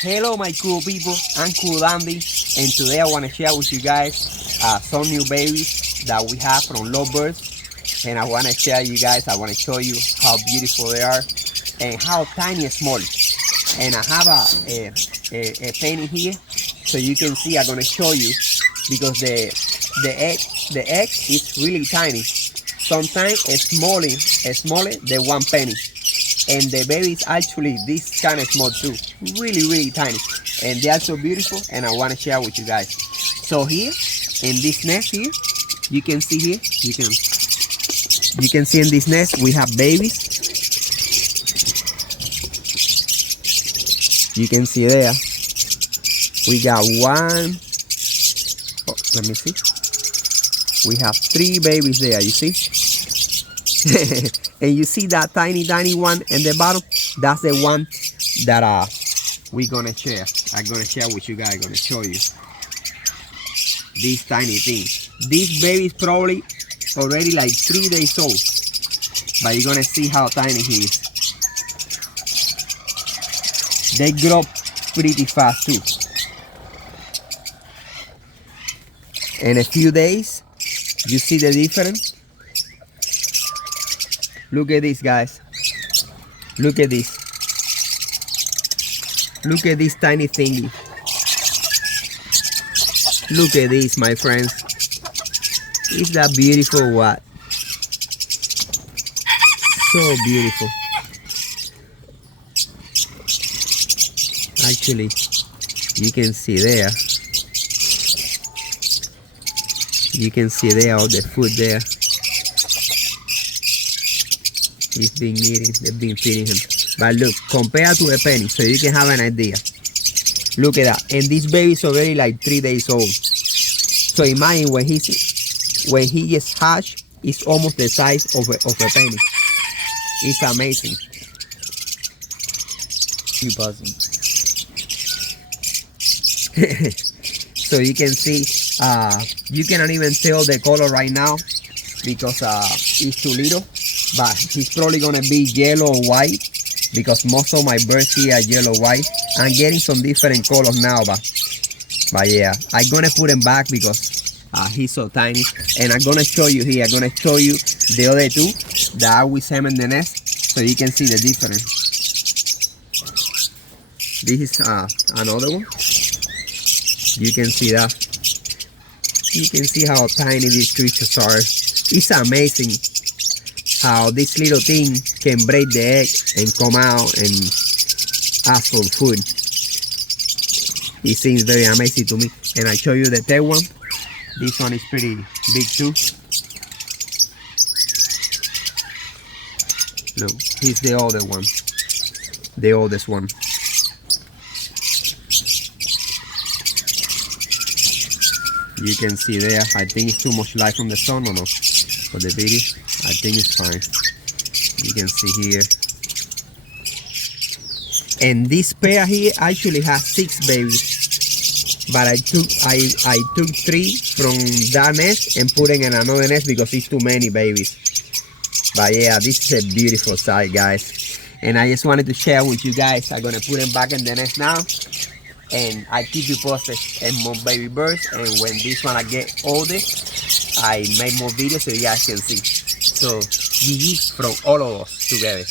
Hello my cool people, I'm Cool Andy, and today I want to share with you guys some new babies that we have from lovebirds, and I want to share you guys, I want to show you how beautiful they are and how tiny and small. And I have a penny here so you can see. I'm going to show you because the egg is really tiny, sometimes smaller than one penny. And the baby is actually this kind of small too, really tiny, and they are so beautiful, and I want to share with you guys. So here in this nest here, you can see here, you can see in this nest we have babies. You can see there we got one, oh, let me see, we have 3 babies there, you see. And you see that tiny one in the bottom? That's the one that we're gonna share. I'm gonna share with you guys. I'm gonna show you this tiny thing. This baby is probably already like 3 days old, but you're gonna see how tiny he is. They grow pretty fast too. In a few days, you see the difference. Look at this, guys. Look at this. Look at this tiny thingy. Look at this, my friends. Is that beautiful? What? So beautiful. Actually, you can see there. You can see there all the food there. He's been eating, they've been feeding him. But look, compared to a penny, so you can have an idea. Look at that. And this baby is already like 3 days old. So imagine when he gets hatched, it's almost the size of a penny. It's amazing. You buzzing. So you can see, you cannot even tell the color right now because it's too little. But he's probably gonna be yellow or white because most of my birds here are yellow white. I'm getting some different colors now, but yeah, I'm gonna put him back because he's so tiny. And I'm gonna show you here. I'm gonna show you the other 2 that are with him in the nest, so you can see the difference. This is another one. You can see that. You can see how tiny these creatures are. It's amazing how this little thing can break the egg and come out and ask for food. It seems very amazing to me. And I show you the 3rd one. This one is pretty big too. Look, he's the older one, the oldest one. You can see there. I think it's too much light from the sun or no for the video. I think it's fine. You can see here. And this pair here actually has 6 babies. But I took 3 from that nest and put it in another nest because it's too many babies. But yeah, this is a beautiful sight, guys. And I just wanted to share with you guys. I'm gonna put them back in the nest now. And I keep you posted and more baby birds. And when this one I get older, I make more videos so you guys can see. So GG from all of us together.